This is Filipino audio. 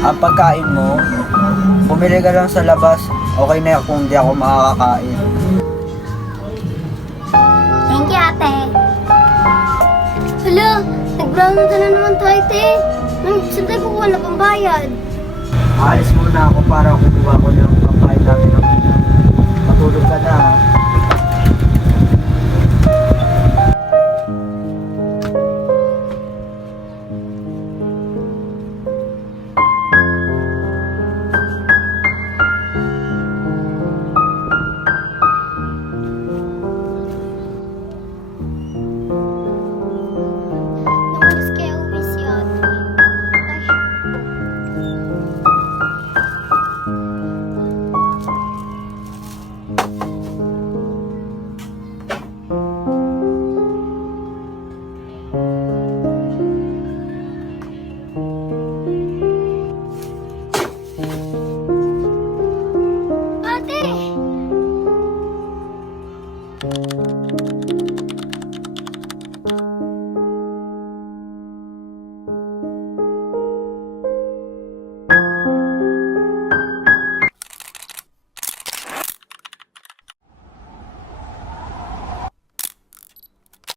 Ang pagkain mo, bumili ka lang sa labas, okay na yan kung hindi ako makakakain. Thank you, ate. Hala, nag-brown na naman tayo, te. Saan tayo kukuha na pambayad? Alis muna ako para kumuha ko ng pagkain natin ng ulam. Matulog ka na ha.